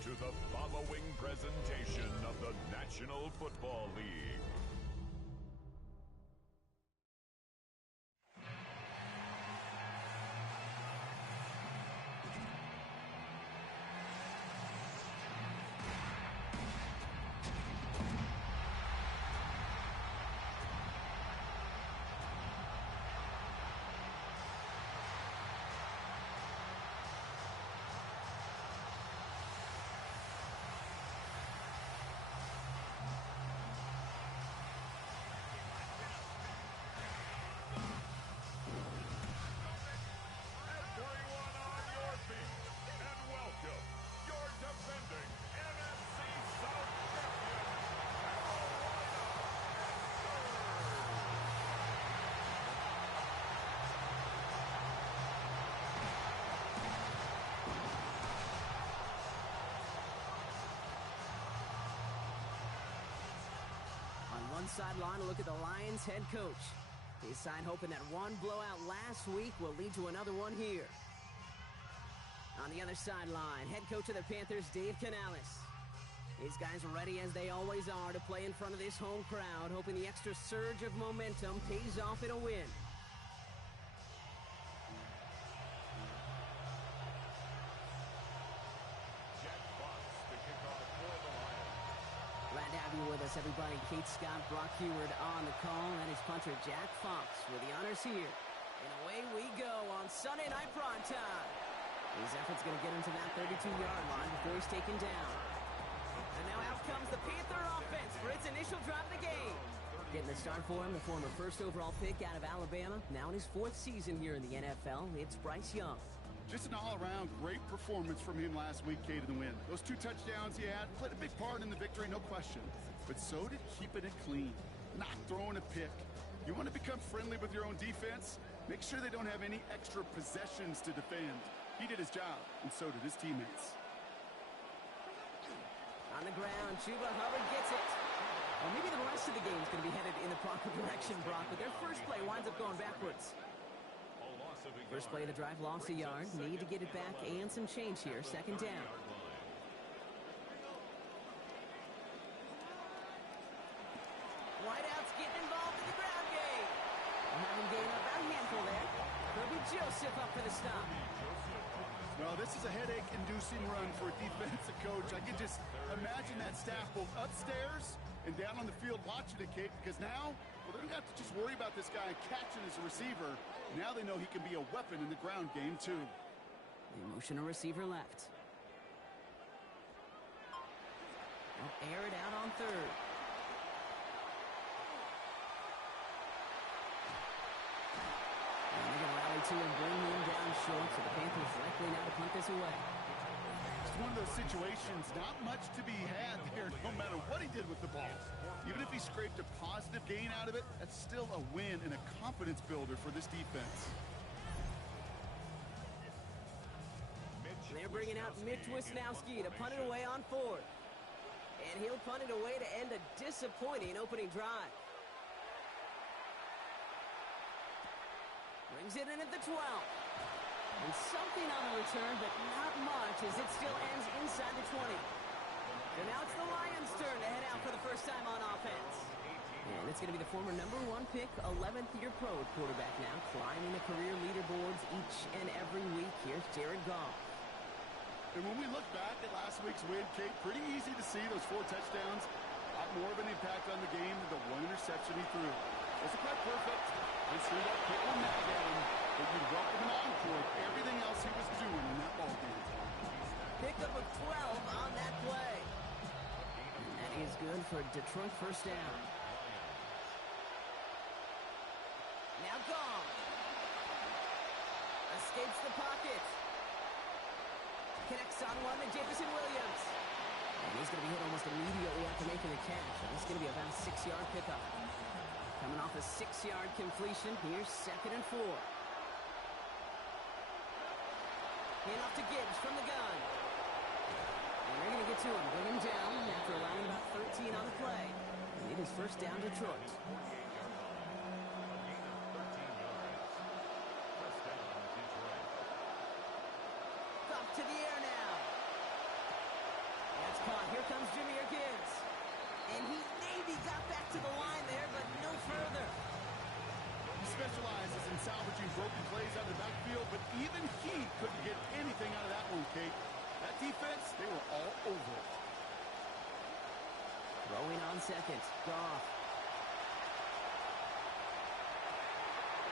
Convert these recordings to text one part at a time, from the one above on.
to the following presentation of the National Football League. Sideline, a look at the Lions head coach. His side hoping that one blowout last week will lead to another one here. On the other sideline, head coach of the Panthers, Dave Canales. His guys are ready as they always are to play in front of this home crowd, hoping the extra surge of momentum pays off in a win. Glad to have you with us, everybody. Kate Scott, Brock Heward on the call, and his punter, Jack Fox, with the honors here. And away we go on Sunday Night Primetime. His effort's going to get him to that 32-yard line before he's taken down. And now out comes the Panther offense for its initial drive of the game. Getting the start for him, the former first overall pick out of Alabama. Now in his fourth season here in the NFL, it's Bryce Young. Just an all-around great performance from him last week, Kate, in the win. Those 2 touchdowns he had played a big part in the victory, no question. But so did keeping it clean, not throwing a pick. You want to become friendly with your own defense? Make sure they don't have any extra possessions to defend. He did his job, and so did his teammates. On the ground, Chuba Hubbard gets it. Well, maybe the rest of the game is going to be headed in the proper direction, Brock, but their first play winds up going backwards. First play of the drive, lost a yard. Need to get it back and some change here. Second down. Wideouts getting involved in the ground game. Having gained about a handful there. Kirby Joseph up for the stop. Well, this is a headache-inducing run for a defensive coach. I can just imagine that staff both upstairs and down on the field watching it, Kate, because now, well, they don't have to just worry about this guy catching as a receiver. Now they know he can be a weapon in the ground game, too. The motion a receiver left. They'll air it out on third. And they're going to rally to and bring him down short, so the Panthers likely now to punt this away. It's one of those situations, not much to be had there, no matter what he did with the ball. Even if he scraped a positive gain out of it, that's still a win and a confidence builder for this defense. They're bringing out Mitch Wisnowski to punt it away on fourth. And he'll punt it away to end a disappointing opening drive. Brings it in at the 12. And something on the return, but not much as it still ends inside the 20. And now it's the Lions' turn to head out for the first time on offense. And it's going to be the former #1 pick, 11th year pro quarterback now, climbing the career leaderboards each and every week. Here's Jared Goff. And when we look back at last week's win, Kate, pretty easy to see those 4 touchdowns. A lot more of an impact on the game than the 1 interception he threw. Wasn't quite perfect. Let's see what people nag at him. But you'd welcome him on for everything else he was doing in that ball game. Pickup of 12 on that play. And that is good for Detroit first down. Now Goff. Escapes the pocket. Connects on one to Jamison Williams. And he's going to be hit almost immediately after making the catch. And it's going to be about a 6-yard pickup. Coming off a 6-yard completion, here's 2nd and 4. Hand off to Gibbs from the gun. And they're going to get to him, bring him down after allowing about 13 on the play. And it is first down Detroit. To the air now. Here comes Jameer Gibbs. And he maybe got back to the line there, but no further. He specializes in salvaging broken plays out of the backfield, but even he couldn't get anything out of that one, Kate. That defense, they were all over it. Throwing on second. Goff.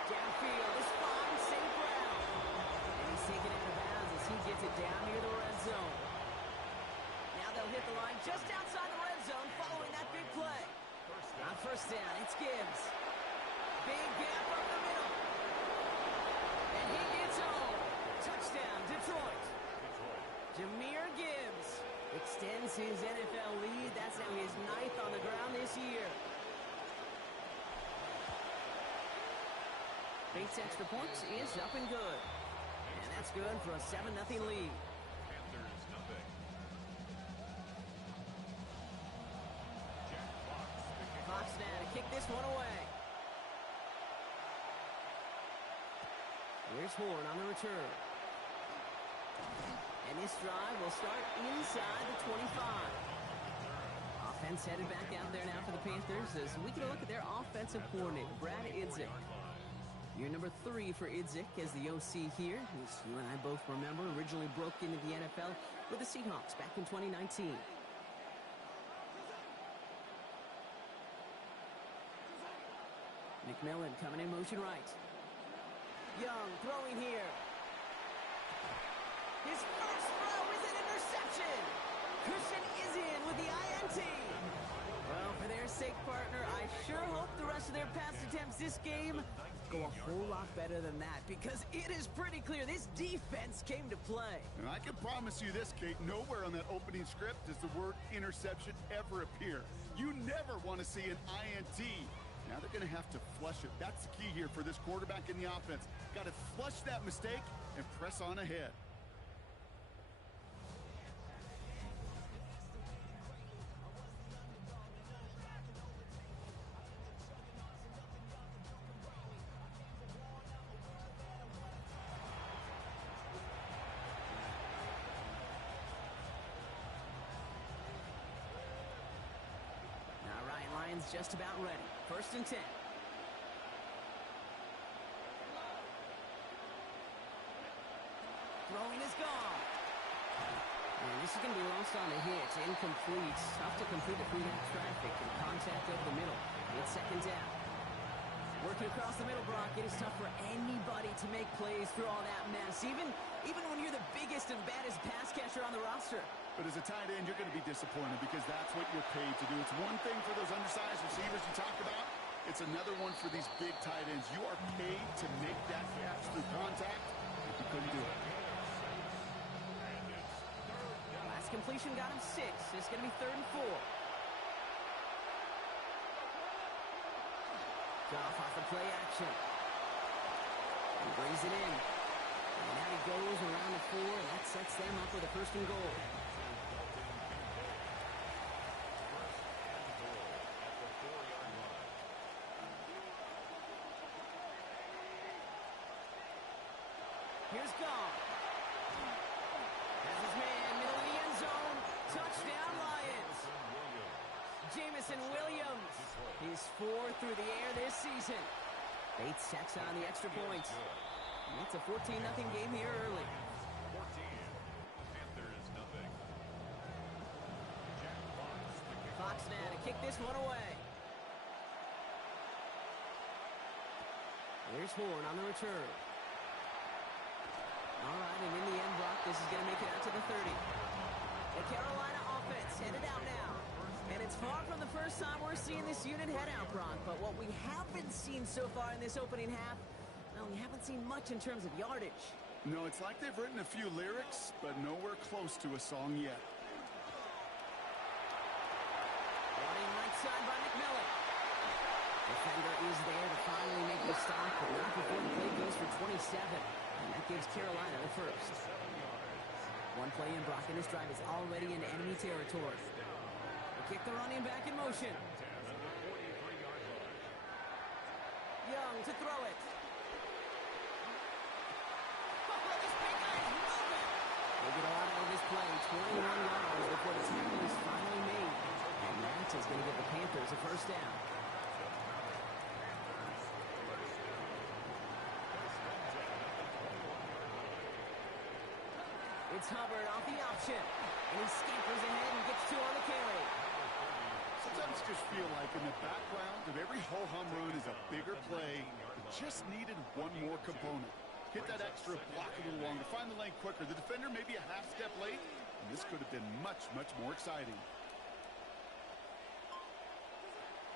Downfield is fine. St. Brown. And he's taken out of bounds as he gets it down near the red zone. Now they'll hit the line just outside the red zone following that big play. On first down, it's Gibbs. Big gap up the middle. And he gets home. Touchdown, Detroit. Jameer Gibbs extends his NFL lead. That's now his 9th on the ground this year. Bates extra points is up and good. And that's good for a 7-0 lead. Panthers nothing. Jack Fox now to kick this one away. Here's Horn on the return. And this drive will start inside the 25. Offense headed back out there now for the Panthers as we get a look at their offensive coordinator, Brad Idzik. Year number 3 for Idzik as the OC here, who you and I both remember originally broke into the NFL with the Seahawks back in 2019. McMillan coming in motion right. Young throwing here. His first throw is an interception. Christian is in with the INT. Well, for their sake, partner, I sure hope the rest of their pass attempts this game go a whole lot better than that, because it is pretty clear this defense came to play. And I can promise you this, Kate, nowhere on that opening script does the word interception ever appear. You never want to see an INT. Now they're going to have to flush it. That's the key here for this quarterback in the offense. Got to flush that mistake and press on ahead. Just about ready. First and 10. Throwing is gone. And this is going to be lost on a hit. Incomplete. Tough to complete it through that traffic and contact over the middle. It's second down. Working across the middle, Brock, it is tough for anybody to make plays through all that mess, even when you're the biggest and baddest pass catcher on the roster. But as a tight end, you're going to be disappointed because that's what you're paid to do. It's one thing for those undersized receivers you talked about. It's another one for these big tight ends. You are paid to make that catch through contact. You couldn't do it. Last completion got him 6. It's going to be 3rd and 4. Goff off the play action. He brings it in. And now he goes around the 4, and that sets them up with a 1st and goal. Here's Goff. Has his man, middle of the end zone. Touchdown, Lions. Jamison Williams. His 4th through the air this season. Bates tacks on the extra point. And it's a 14-0 game here early. 14. Panthers nothing. Jack Fox now to kick this one away. There's Horn on the return. All right, and in the end, Brock, this is going to make it out to the 30. The Carolina offense headed out now. And it's far from the first time we're seeing this unit head out, Brock. But what we haven't seen so far in this opening half, well, we haven't seen much in terms of yardage. No, it's like they've written a few lyrics, but nowhere close to a song yet. Running right side by McMillan. Defender is there to finally make the stop, but not before the play goes for 27. And that gives Carolina the first. One play in, Brock, and this drive is already in enemy territory. They kick the running back in motion. Young to throw it. Oh, this big guy is moving. They get a lot out of this play. 21 yards before the tackle is finally going to give the Panthers a first down. It's Hubbard off the option, and he scampers ahead and gets 2 on the carry. Sometimes you just feel like in the background of every ho-hum run is a bigger play. It just needed one more component. Hit that extra, block a little longer, find the lane quicker. The defender may be a half step late, and this could have been much, much more exciting.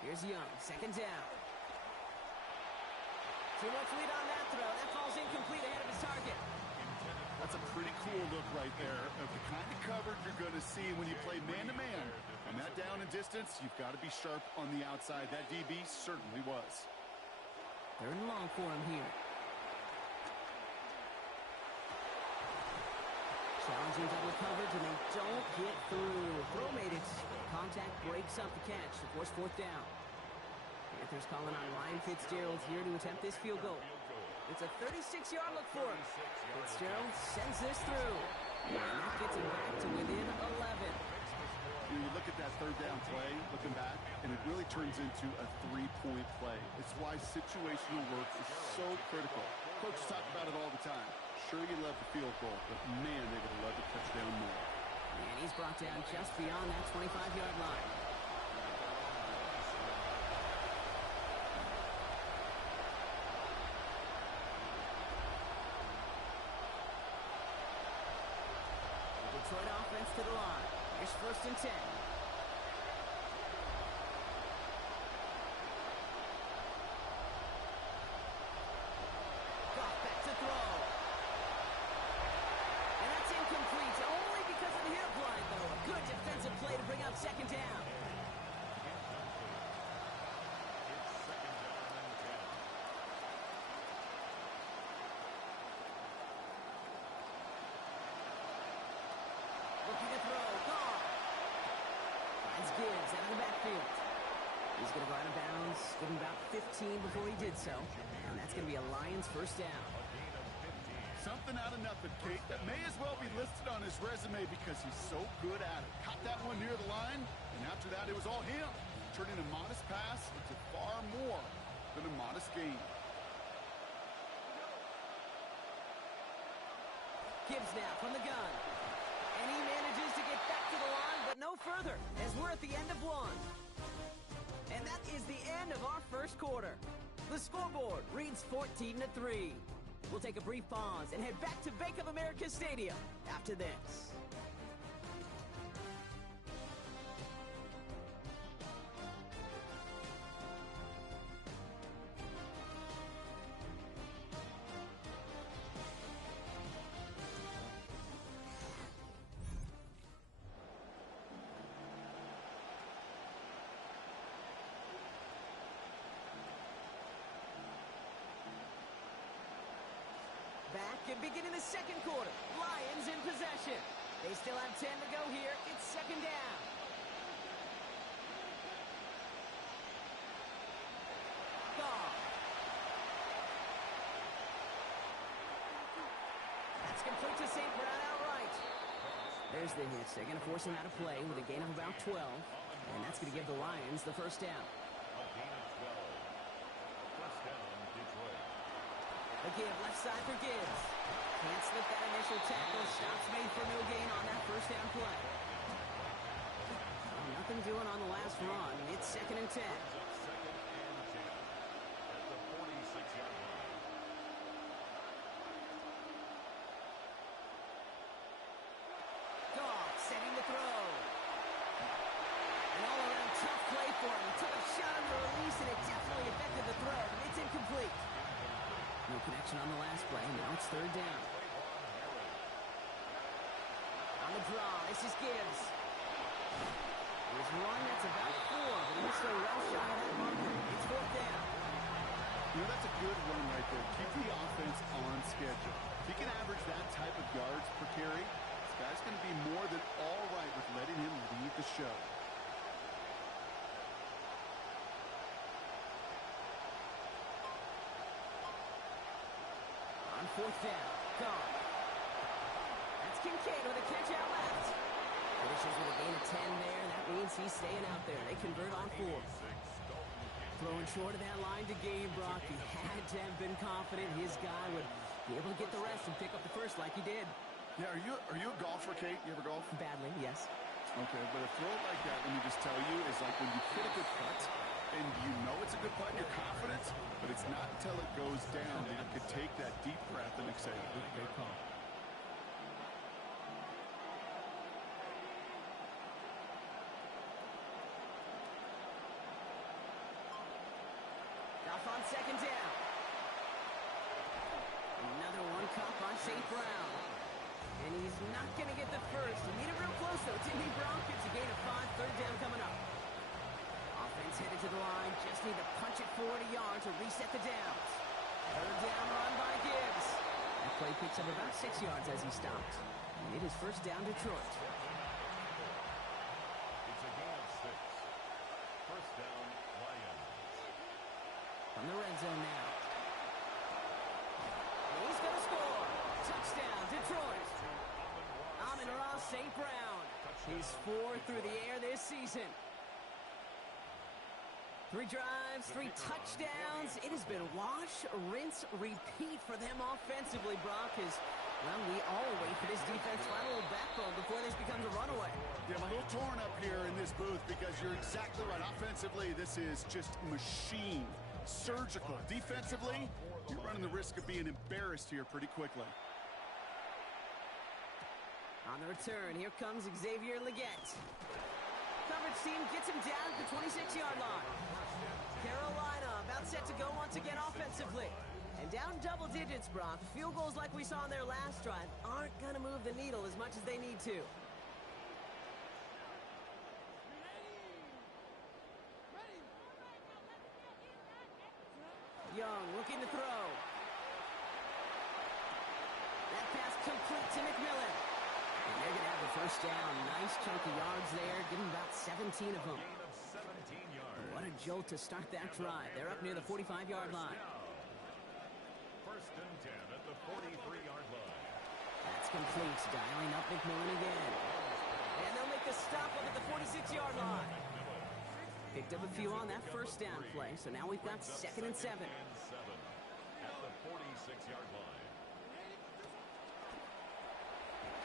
Here's Young, second down. Too much lead on that throw. That falls incomplete ahead of his target. That's a pretty cool look right there of the kind of coverage you're going to see when you play man-to-man. On that down and distance, you've got to be sharp on the outside. That DB certainly was. 3rd and long for him here. Challenging double coverage, and they don't get through. Throw made it. Contact breaks up the catch to force 4th down. Panthers calling on Ryan Fitzgerald here to attempt this field goal. It's a 36-yard look for him. Fitzgerald sends this through. And that gets him back to within 11. You look at that 3rd down play, looking back, and it really turns into a 3-point play. It's why situational work is so critical. Coaches talk about it all the time. Sure, you love the field goal, but man, they would love the touchdown more. And he's brought down just beyond that 25-yard line. Detroit offense to the line. Here's 1st and 10. Goff back to throw. And that's incomplete, only because of the hip line, though. A good defensive play to bring up 2nd down. Looking to throw. Goff. Finds Gibbs out of the backfield. He's going to go out of bounds. Give him about 15 before he did so. And that's going to be a Lions first down. Something out of nothing, Kate. That may as well be listed on his resume because he's so good at it. Caught that one near the line, and after that, it was all him. Turning a modest pass into far more than a modest gain. Gibbs now from the gun. And he manages to get back to the line, but no further, as we're at the end of 1. And that is the end of our first quarter. The scoreboard reads 14-3. We'll take a brief pause and head back to Bank of America Stadium after this. Back and beginning the second quarter. Lions in possession. They still have 10 to go here. It's 2nd down. Goff. That's complete to St. Brown outright. There's the hits. They're going to force him out of play with a gain of about 12. And that's going to give the Lions the first down. Again, left side for Gibbs. Can't slip that initial tackle. Stops made for no gain on that first down play. Well, nothing doing on the last run. It's 2nd and 10. Goff setting the throw. An all-around tough play for him. He took a shot on the release, and it definitely affected the throw. It's incomplete. No connection on the last play. Now it's 3rd down. On the draw, this is Gibbs. There's one that's about 4, but he's still well shy of that marker. It's 4th down. You know, that's a good run right there. Keep the offense on schedule. If he can average that type of yards per carry, this guy's going to be more than all right with letting him lead the show. On 4th down. Goff. That's Kincaid with a catch out left. Finishes with a gain of 10 there. That means he's staying out there. They convert on 4. Throwing short of that line to gain, Brock. He had to have been confident his guy would be able to get the rest and pick up the first like he did. Yeah, are you a golfer, Kate? You ever golf? Badly, yes. Okay, but a throw like that, let me just tell you, is like when you hit a good putt, and you know it's a good putt, you're confident, but it's not until it goes down that you can take that deep breath and exhale. Great call. Off on second down. Another one caught by St. Brown. And he's not going to get the first. He made it real close, though. Didn't he, Brown? It's a gain of 5. Third down coming up. Offense headed to the line. Just need to punch it 40 yards to reset the downs. Third down run by Gibbs. That play picks up about 6 yards as he stops. And it is first down Detroit. It's a gain of 6. First down, Lions. From the red zone now. And he's going to score. Touchdown, Detroit. Amon-Ra St. Brown. He's 4 through the air this season. 3 drives, 3 touchdowns. It has been wash, rinse, repeat for them offensively, Brock. Well, we all wait for this defense to find a little backbone before this becomes a runaway. Yeah, I'm a little torn up here in this booth because you're exactly right. Offensively, this is just machine. Surgical. Defensively, you're running the risk of being embarrassed here pretty quickly. On the return, here comes Xavier Leggett. Coverage team gets him down at the 26-yard line. Carolina about set to go once again offensively. And down double digits, Brock. Field goals like we saw in their last drive aren't going to move the needle as much as they need to. Young looking to throw. That pass complete to McMillan. And they're going to have the first down. Nice chunk of yards there. Give them about 17 of them. Gain of 17 yards. What a jolt to start that drive. They're up near the 45-yard line. First and 10 at the 43-yard line. That's complete. Dialing up McMillan again. And they'll make the stop up at the 46-yard line. Picked up a few on that first down play, so now we've got 2nd and 7. And 7 at the 46-yard line.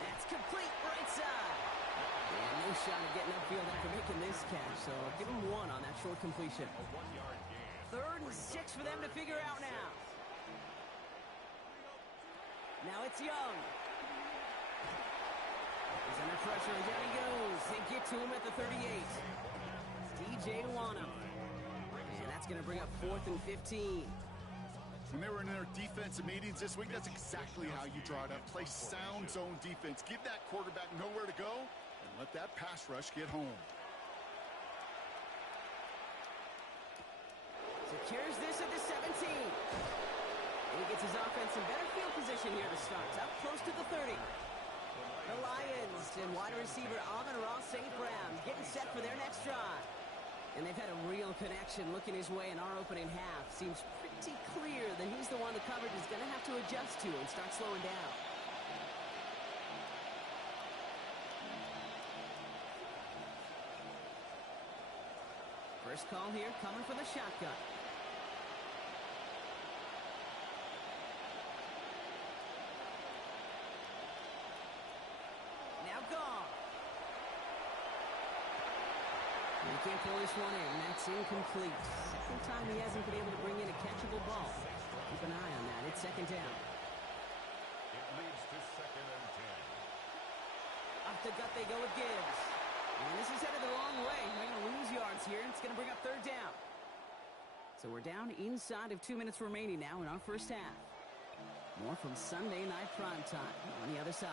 That's complete right side. And no shot at getting upfield after making this catch, so give him 1 on that short completion. A 1-yard gain. 3rd and 6 for them to figure out now. Now it's Young. He's under pressure, and down he goes. They get to him at the 38. DJ Wanham. And that's going to bring up 4th and 15. When they were in their defensive meetings this week, that's exactly how you draw it up. Play sound zone defense. Give that quarterback nowhere to go, and let that pass rush get home. Secures this at the 17. And he gets his offense in better field position here to start. Up close to the 30. The Lions and wide receiver Amon-Ra St. Brown getting set for their next drive. And they've had a real connection looking his way in our opening half. Seems pretty clear that he's the one the coverage is going to have to adjust to and start slowing down. First call here coming from the shotgun. Now gone. He can't pull this one in. That's incomplete. Second time he hasn't been able to bring in a catchable ball. Keep an eye on that. It's 2nd down. It leads to 2nd and 10. Up the gut they go with Gibbs. And this is headed the wrong way. They're going to lose yards here. It's going to bring up 3rd down. So we're down inside of 2 minutes remaining now in our first half. More from Sunday Night Primetime on the other side.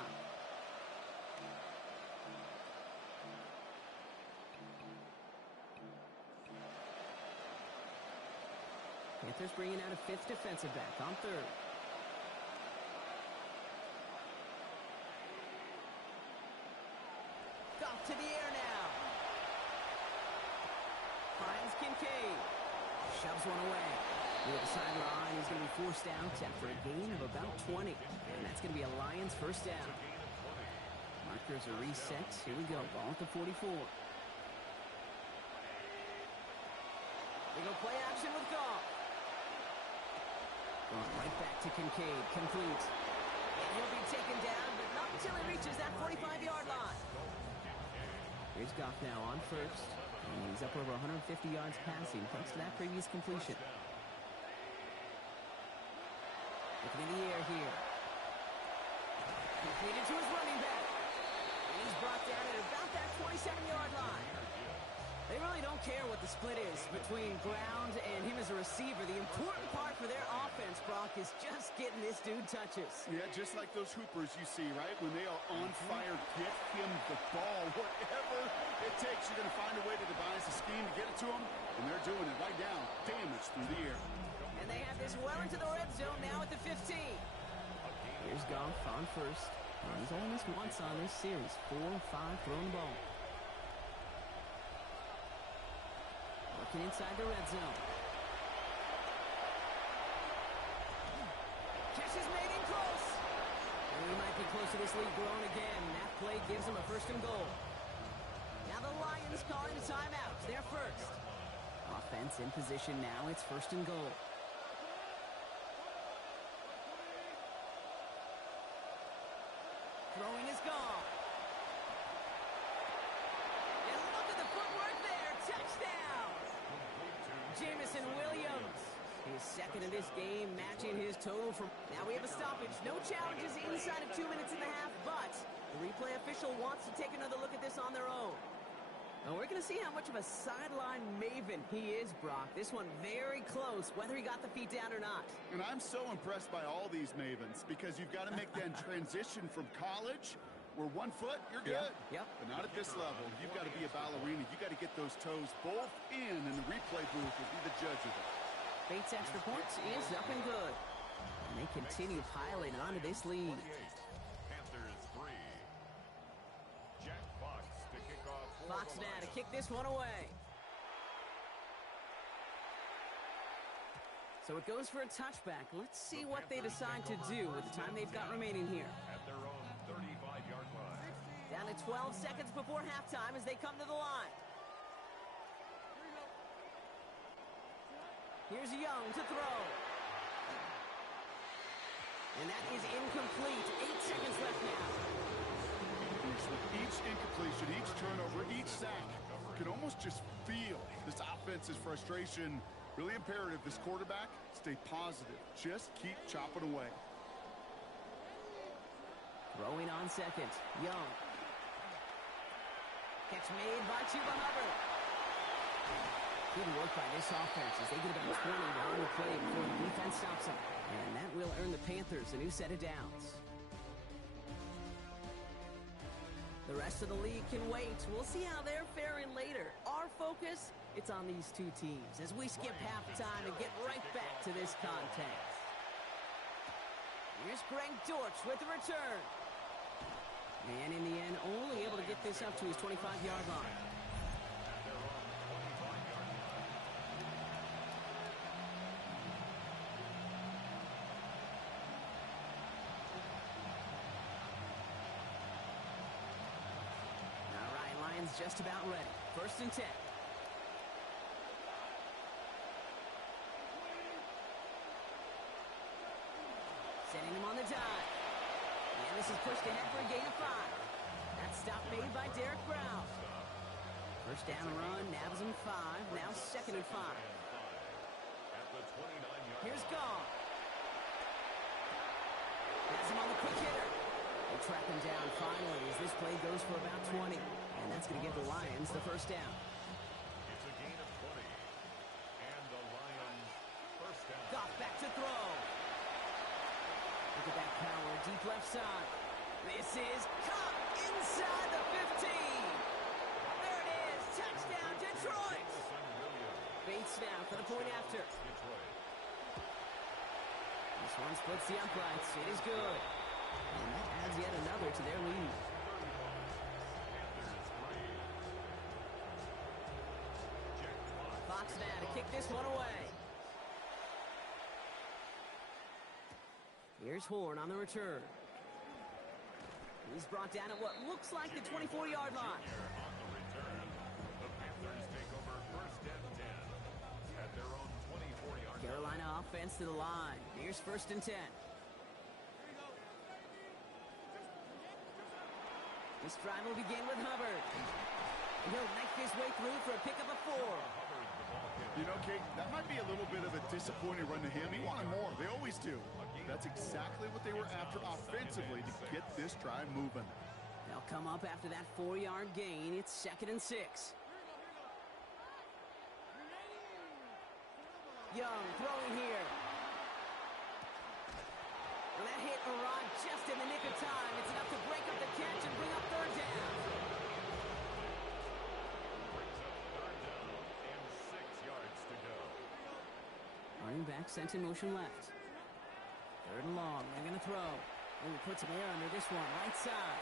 Panthers bringing out a 5th defensive back on 3rd. Off to the air now. Finds Kincaid. Shoves one away. Near the sideline, he's going to be forced out after a gain of about 20. And that's going to be a Lions first down. Markers are reset. Here we go. Ball at the 44. They go play action with Goff. Right back to Kincaid. Complete. And he'll be taken down, but not until he reaches that 45-yard line. Here's Goff now on first. And he's up over 150 yards passing thanks to that previous completion. Looking in the air here. Completed to his running back. And he's brought down at about that 27-yard line. They really don't care what the split is between ground and him as a receiver. The important part for their offense, Brock, is just getting this dude touches. Yeah, just like those hoopers you see, right? When they are on fire, get him the ball. Whatever it takes, you're going to find a way to devise a scheme to get it to him, and they're doing it right now. Damage through the air. And they have this well into the red zone now at the 15. Here's Goff on first. And he's only missed once on this series. 4 or 5 thrown ball. Working inside the red zone. Catch is made in close. And he might be close to this lead growing again. That play gives him a 1st and goal. Now the Lions calling the timeout. They're first. Offense in position now. It's 1st and goal. Throwing is gone. And look at the footwork there. Touchdown. Jamison Williams. His 2nd of this game, matching his total from... Now we have a stoppage. No challenges inside of 2 minutes and a half, but the replay official wants to take another look at this on their own. And we're going to see how much of a sideline maven he is, Brock. This one very close, whether he got the feet down or not. And I'm so impressed by all these mavens because you've got to make that transition from college where 1 foot, you're good. Yep. But not at this level. You've got to be a ballerina. You've got to get those toes both in, and the replay booth will be the judge of it. Bates' extra point is up and good. And they continue piling onto this lead. Panthers 3. Jack Fox to kick off. Fox now to kick this one away. So it goes for a touchback. Let's see what they decide to do with the time they've got remaining here. At their own 35-yard line. Down to 12 seconds before halftime as they come to the line. Here's Young to throw. And that is incomplete. 8 seconds left now. With each incompletion, each turnover, each sack, you can almost just feel this offense's frustration. Really imperative, this quarterback, stay positive. Just keep chopping away. Throwing on second. Young. Catch made by Chuba Hubbard. Good work by this offense as they get about 20 on the play before the defense stops them. And that will earn the Panthers a new set of downs. The rest of the league can wait. We'll see how they're faring later. Our focus, it's on these two teams as we skip halftime and get right back to this contest. Here's Greg Dortch with the return. And in the end, only able to get this up to his 25-yard line. Just about ready. 1st and 10. Sending him on the dive. And this is pushed ahead for a gain of 5. That stop made by Derek Brown. 1st down run, nabs him 5. Now 2nd and 5. Here's Goff. Has him on the quick hitter. They track him down finally as this play goes for about 20. And that's going to give the Lions the 1st down. It's a gain of 20. And the Lions 1st down. Goff back to throw. Look at that power, deep left side. This is caught inside the 15. There it is, touchdown Detroit. Bates now for the point after. This one splits the uprights. It is good. And that adds yet another to their lead. Fox now to kick this one away. Here's Horn on the return. He's brought down at what looks like the 24-yard line. On the return, the Panthers take over 1st and 10 at their offense to the line. Here's 1st and 10. This drive will begin with Hubbard. And he'll knife his way through for a pickup of 4. You know, Kate, that might be a little bit of a disappointing run to him. He wanted more. They always do. That's exactly what they were after offensively to get this drive moving. They'll come up after that 4-yard gain. It's 2nd and 6. Young throwing here. Well, that hit arrived just in the nick of time. It's enough to break up the catch and bring up 3rd down. Running back sent in motion left. 3rd and long. They're going to throw. Oh, puts him air under this one. Right side.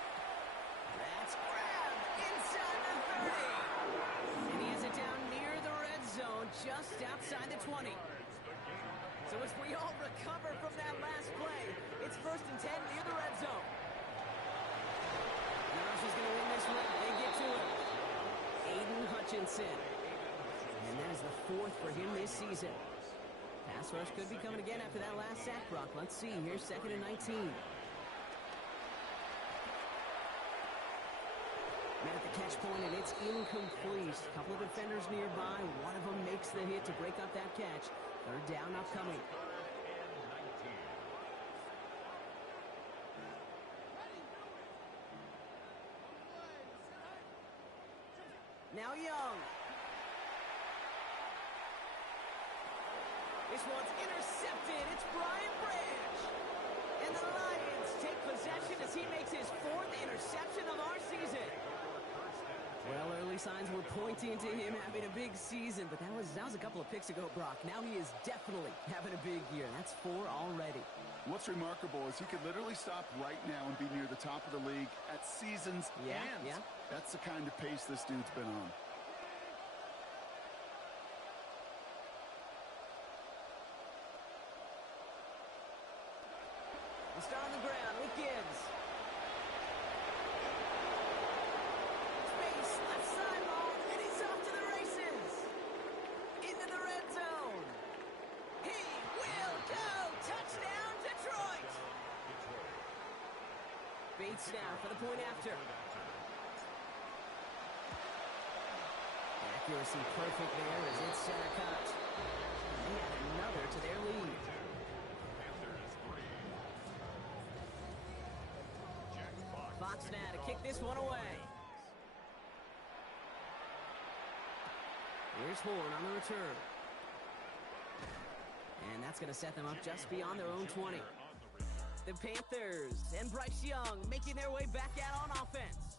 That's grabbed inside the 30. And he has it down near the red zone, just outside the 20. So as we all recover from that last play, it's 1st and 10 near the red zone. Now she's going to win this one. They get to it. Aiden Hutchinson. And that is the 4th for him this season. Pass rush could be coming again after that last sack, Brock. Let's see. Here's 2nd and 19. Met at the catch point, and it's incomplete. A couple of defenders nearby. One of them makes the hit to break up that catch. 3rd down upcoming. Now Young. This one's intercepted. It's Brian Branch. And the Lions take possession as he makes his 4th interception of our season. Well, early signs were pointing to him having a big season, but that was a couple of picks ago, Brock. Now he is definitely having a big year. That's 4 already. What's remarkable is he could literally stop right now and be near the top of the league at season's end. Yeah. That's the kind of pace this dude's been on. We'll start on the ground with Gibbs. Space, left sideline, and he's off to the races. Into the red zone. He will go. Touchdown, Detroit. Bates now for the point after. Accuracy perfect there as it's center cut. They add another to their lead. Fox now to kick this one away. Here's Horn on the return. And that's going to set them up just beyond their own 20. The Panthers and Bryce Young making their way back out on offense.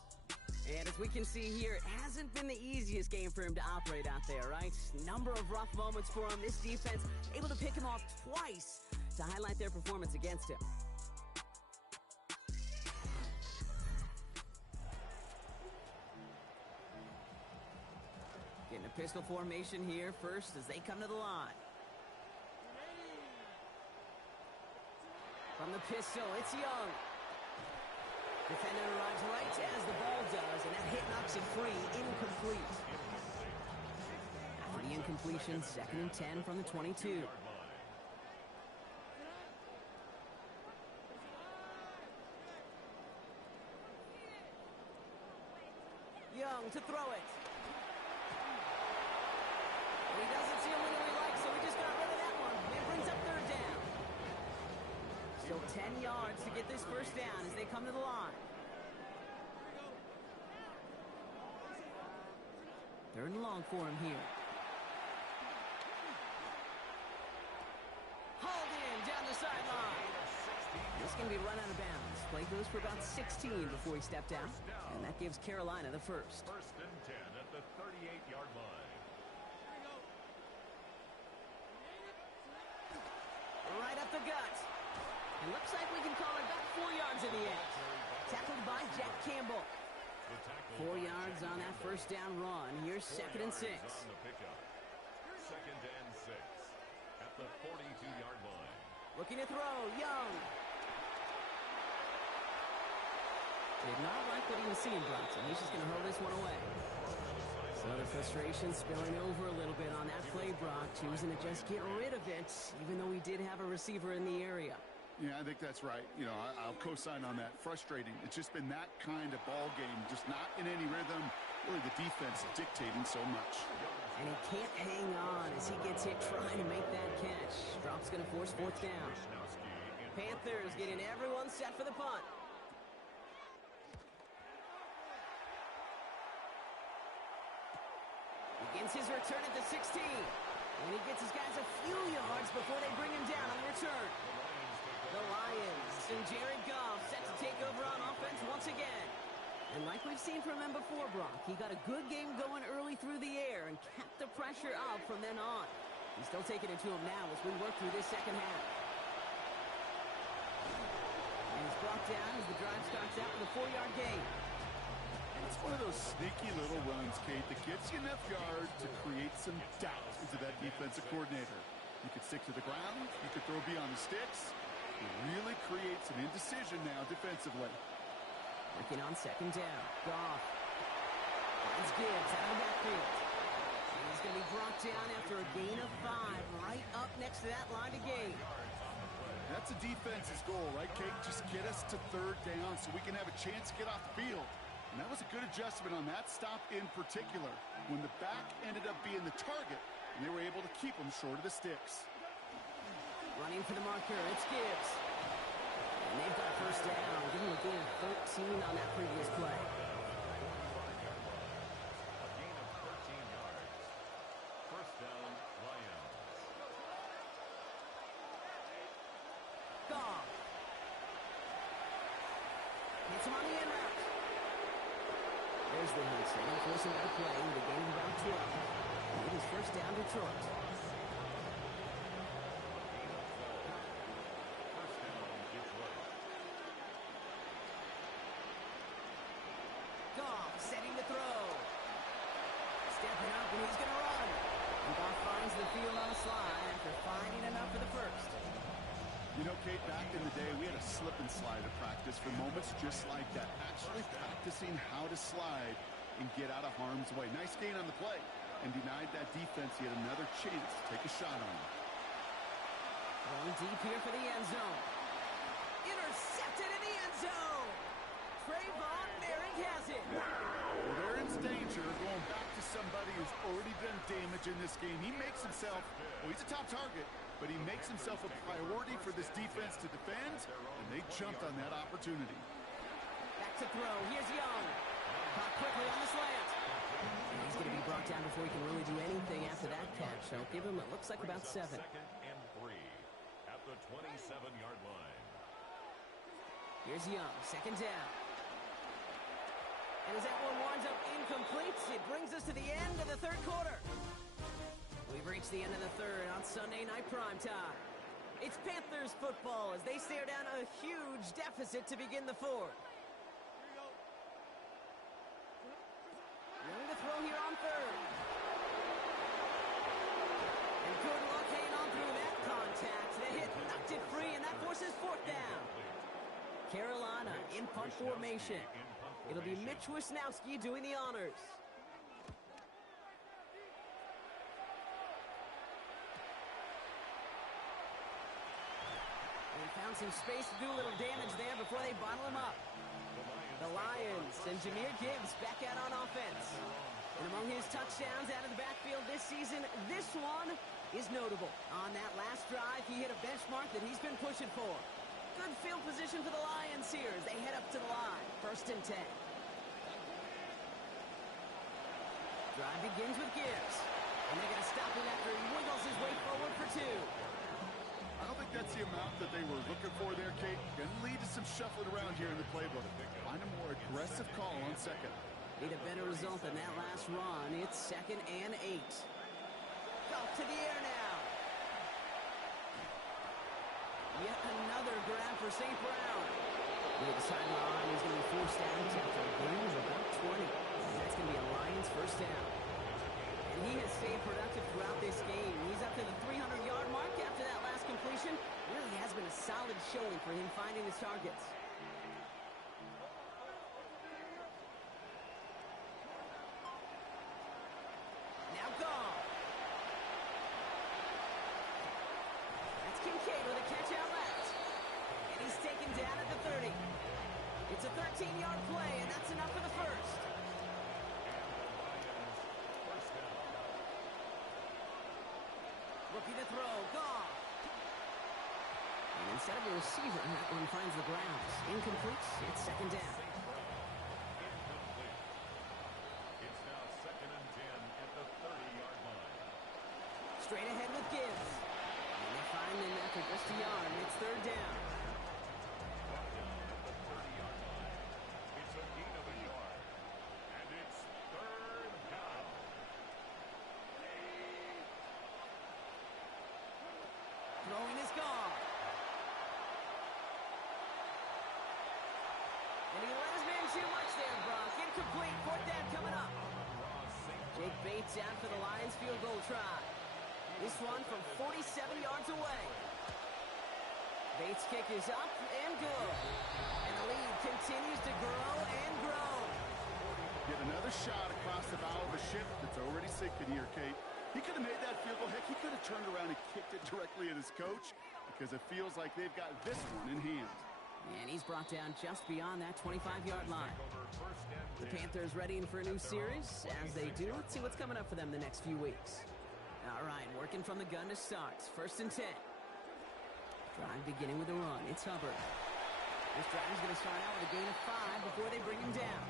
And as we can see here, it hasn't been the easiest game for him to operate out there, right? Number of rough moments for him. This defense able to pick him off twice to highlight their performance against him. Getting a pistol formation here first as they come to the line. From the pistol, it's Young. Defender arrives right as the ball does, and that hit knocks it free. Incomplete. After the incompletion, 2nd and 10 from the 22. Young to throw it. And he doesn't see a winner we like, so we just got rid of that one. It brings up 3rd down. Still 10 yards to get this 1st down as they come to the line. 3rd and long for him here. Hauled in down the sideline. This can be run out of bounds. Play goes for about 16 before he stepped out, and that gives Carolina the 1st. 1st and 10 at the 38-yard line. Right up the gut. It looks like we can call it back 4 yards in the end. Tackled by Jack Campbell. 4 yards on that 1st down run. Here's 2nd and 6. 2nd and 6 at the 42-yard line. Looking to throw, Young. Did not like what he was seeing, Bronson. He's just going to hurl this one away. So the frustration spilling over a little bit on that play, Brock, choosing to just get rid of it, even though we did have a receiver in the area. Yeah, I think that's right. You know, I'll co-sign on that. Frustrating. It's just been that kind of ball game, just not in any rhythm. Really, the defense dictating so much. And he can't hang on as he gets hit trying to make that catch. Drop's going to force fourth down. Panthers getting everyone set for the punt. Begins his return at the 16. And he gets his guys a few yards before they bring him down on the return. The Lions and Jared Goff set to take over on offense once again. And like we've seen from him before, Brock, he got a good game going early through the air and kept the pressure up from then on. He's still taking it to him now as we work through this second half. And he's brought down as the drive starts out with a 4-yard gain. It's one of those sneaky little runs, Kate, that gets you enough yards to create some doubt into that defensive coordinator. You could stick to the ground. You could throw beyond the sticks. You really create some indecision now defensively. Working on second down. Goff. Finds Gibbs out of the backfield. And he's going to be brought down after a gain of 5 right up next to that line of gain. That's a defense's goal, right, Kate? Just get us to third down so we can have a chance to get off the field. And that was a good adjustment on that stop in particular, when the back ended up being the target, and they were able to keep him short of the sticks. Running for the marker, it's Gibbs. And they've got a first down, giving him a gain of 13 on that previous play. A gain of 13 yards. First down, Lions. Goff. Hits him on the end route. There's the hit, setting forcing out a play with a gain of about 12. And it is first down, Detroit. Goff setting the throw. Stepping up, and he's going to run. And Goff finds the field on a slide after finding enough for the first. You know, Kate, back in the day, we had a slip and slide at practice for moments just like that. Actually practicing how to slide and get out of harm's way. Nice gain on the play, and denied that defense yet another chance to take a shot on him. Going deep here for the end zone. Intercepted in the end zone. Trayvon Merrick has it. Well, they're in danger going back to somebody who's already done damage in this game. He makes himself, well, he's a top target, but he makes himself a priority for this defense to defend, and they jumped on that opportunity. Back to throw. Here's Young. Caught quickly on the slant. And he's going to be brought down before he can really do anything after that catch. So I'll give him, it looks like about 7. Second and 3 at the 27-yard line. Here's Young. Second down. And as that one winds up incomplete, it brings us to the end of the third quarter. We've reached the end of the third on Sunday Night Primetime. It's Panthers football as they stare down a huge deficit to begin the fourth. Young to throw here on third. And good luck hanging on through that contact. The hit knocked it free, and that forces fourth down. Carolina in punt formation. It'll be Mitch Wisnowski doing the honors. And found some space to do a little damage there before they bottle him up. The Lions and Jahmyr Gibbs back out on offense. And among his touchdowns out of the backfield this season, this one is notable. On that last drive, he hit a benchmark that he's been pushing for. Good field position for the Lions here as they head up to the line. First and 10. Drive begins with Gibbs. And they're going to stop him after he wiggles his way forward for 2. I don't think that's the amount that they were looking for there, Kate. Going to lead to some shuffling around here in the playbook. Find a more aggressive call on second. Need a better result than that last run. It's second and 8. Off to the air now. Yet another grab for St. Brown. Near the sideline, he's going to be forced out after a gain of about 20. And that's going to be a Lions first down. And he has stayed productive throughout this game. He's up to the 300-yard mark after that last completion. Really has been a solid showing for him finding his targets. 13-yard play, and that's enough for the first. Looking to throw, Goff. And instead of a receiver, that one finds the ground. Incomplete. It's second down. It's now 2nd and 10 at the 30-yard line. Straight ahead with Gibbs. And they find him after just a yard, and it's third down. Brought down at the 30-yard line. It's a gain of a yard. And it's third down. Throwing is gone. And he let his man too much there, Brock. Incomplete. Fourth down coming up. Jake Bates out for the Lions field goal try. This one from 47 yards away. Bates' kick is up and good. And the lead continues to grow and grow. Get another shot across the bow of a ship that's already sinking here, Kate. He could have made that field goal. Heck, he could have turned around and kicked it directly at his coach because it feels like they've got this one in hand. And he's brought down just beyond that 25-yard line. The Panthers readying for a new series. As they do, let's see what's coming up for them the next few weeks. All right, working from the gun to start. 1st and 10. Drive beginning with a run. It's Hubbard. This drive is going to start out with a gain of 5 before they bring him down.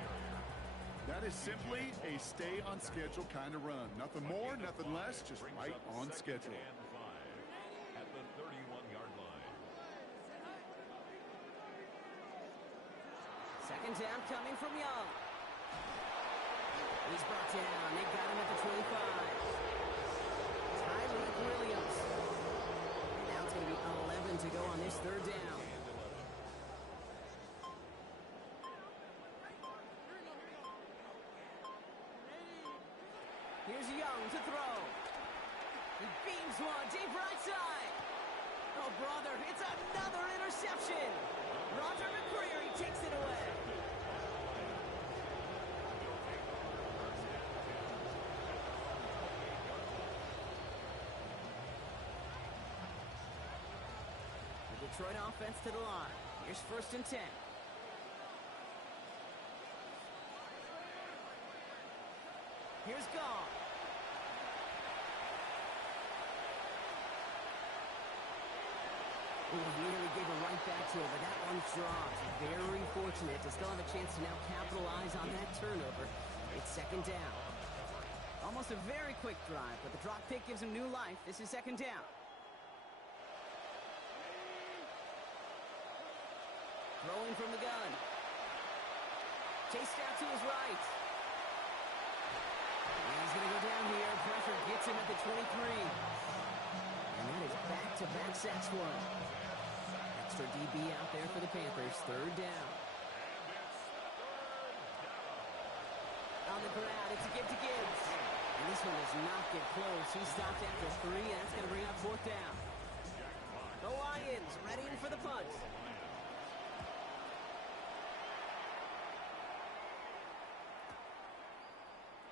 That is simply a stay-on-schedule kind of run. Nothing more, nothing less, just right on schedule. And 5 at the 31-yard line. Second down coming from Young. He's brought down. They got him at the 25. Tyreek Williams. And now it's going to be 11 to go on this third down. Here's Young to throw. He beams one deep right side. Oh, brother, it's another interception. Roger McCreary takes it away. The Detroit offense to the line. Here's 1st and 10. Here's Goff. Ooh, nearly gave it right back to him, but that one's dropped. Very fortunate to still have a chance to now capitalize on that turnover. It's second down. Almost a very quick drive, but the drop pick gives him new life. This is second down. Throwing from the gun. Chased out to his right. And he's going to go down here. Pressure gets him at the 23. And that is back-to-back sacks for him. Extra DB out there for the Panthers. Third down. On the ground, it's a give to Gibbs. And this one does not get close. He stopped after 3. That's going to bring up fourth down. The Lions readying for the punt.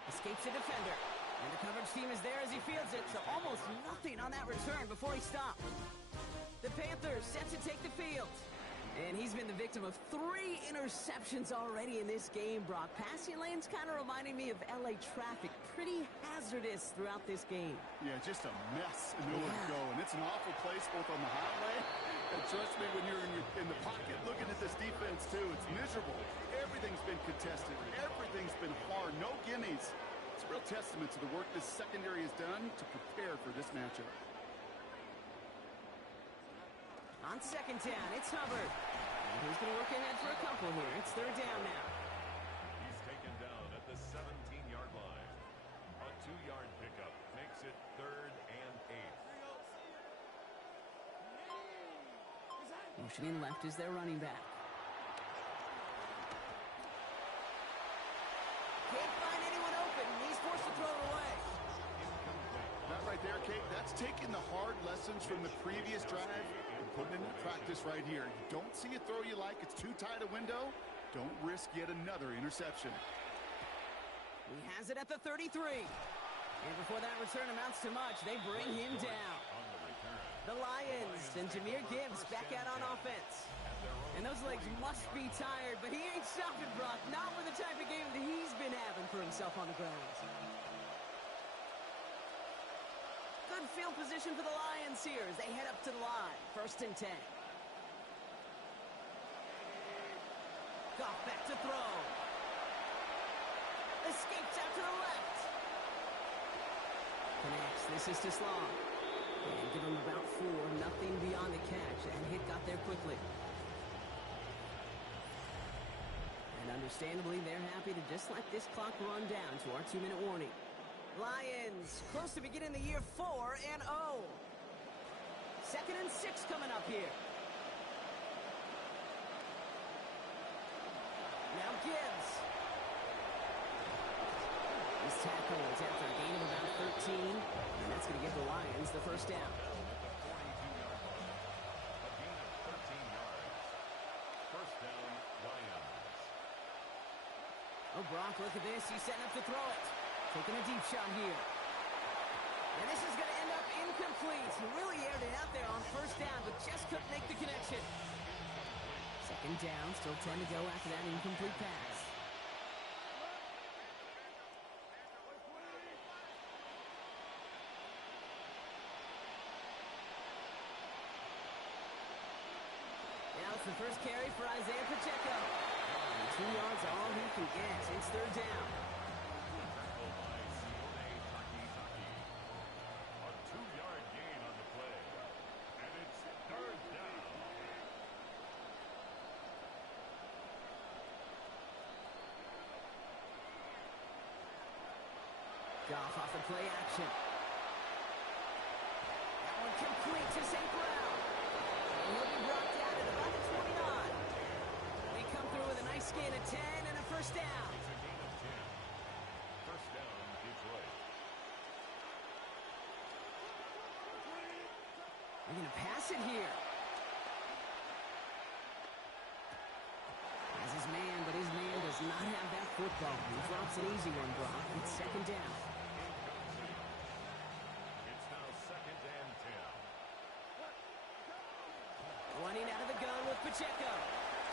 Escapes the defender. And the coverage team is there as he fields it, so almost nothing on that return before he stopped. The Panthers set to take the field. And he's been the victim of 3 interceptions already in this game, Brock. Passing lanes kind of reminding me of LA traffic. Pretty hazardous throughout this game. Yeah, just a mess and nowhere to go. And it's an awful place both on the highway. And trust me, when you're in the pocket looking at this defense, too, it's miserable. Everything's been contested. Everything's been hard. No gimmies. It's a real testament to the work this secondary has done to prepare for this matchup. On second down, it's Hubbard. And he's going to work ahead for a couple here. It's third down now. He's taken down at the 17-yard line. A 2-yard pickup makes it 3rd and 8. Motioning left is their running back. Can't find anyone open. He's forced to throw it away. That right there, Kate, that's taking the hard lessons from the previous drive and putting it into practice right here. You don't see a throw you like, it's too tight a window, don't risk yet another interception. He has it at the 33. And before that return amounts to much, they bring him down. The Lions and Jahmyr Gibbs back out on offense. And And those legs must be tired, but he ain't stopping, Brock. Not with the type of game that he's been having for himself on the ground. Good field position for the Lions here as they head up to the line. 1st and 10. Goff back to throw. Escapes out to the left. Connects. This is to Slaw. And give him about 4. Nothing beyond the catch. And hit got there quickly. And understandably, they're happy to just let this clock run down to our 2-minute warning. Lions close to beginning the year 4-0. 2nd and 6 coming up here. Now Gibbs. He's tackled after a gain of about 13. And that's going to give the Lions the 1st down. Oh, Brock, look at this. He's setting up to throw it. Taking a deep shot here. And this is going to end up incomplete. He really aired it out there on 1st down, but just couldn't make the connection. 2nd down, still 10 to go after that incomplete pass. Now it's the first carry for Isaiah Pacheco. 2 yards all he can get. It's 3rd down. A 2-yard gain on the play. And it's 3rd down. Goff off the play action. That one complete to St. Brown. And he'll be brought down at about the 29. They come through with a nice gain of 10 and a 1st down. It's a gain of 10. 1st down, Detroit. They're going to pass it here. Has his man, but his man does not have that football. He drops an easy one, Brock. It's 2nd down. It's now 2nd and 10. Running out of the gun with Pacheco.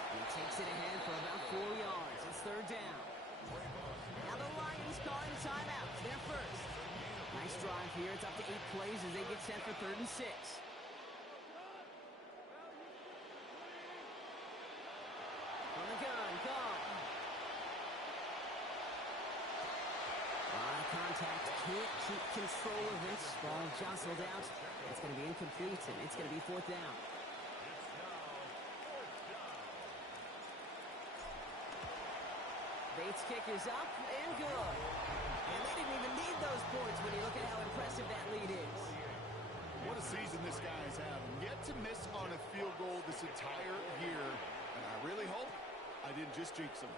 He takes it ahead for about 4 yards. It's 3rd down. Now the Lions calling timeout. They're first. Nice drive here. It's up to 8 plays as they get set for 3rd and 6. On the gun, Goff. Contact, can't keep control of this. Ball jostled out. It's going to be incomplete, and it's going to be 4th down. Bates' kick is up and good. And they didn't even need those points when you look at how impressive that lead is. What a season this guy is having. Yet to miss on a field goal this entire year. And I really hope I didn't just jinx him.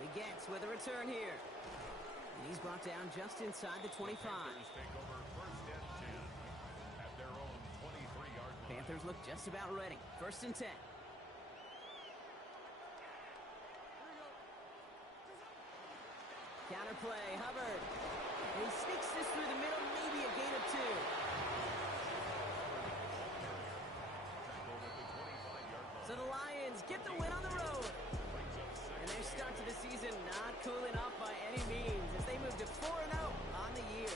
He gets with a return here. And he's brought down just inside the 25. Panthers take over 1st and 10 at their own 23-yard line. Panthers look just about ready. 1st and 10. Counterplay, Hubbard. And he sneaks this through the middle, maybe a gain of 2. So the Lions get the win on the road. And their start to the season not cooling off by any means as they move to 4-0 on the year.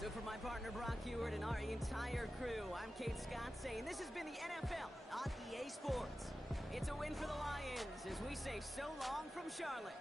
So for my partner Brock Heward and our entire crew, I'm Kate Scott saying this has been the NFL on EA Sports. It's a win for the Lions as we say so long from Charlotte.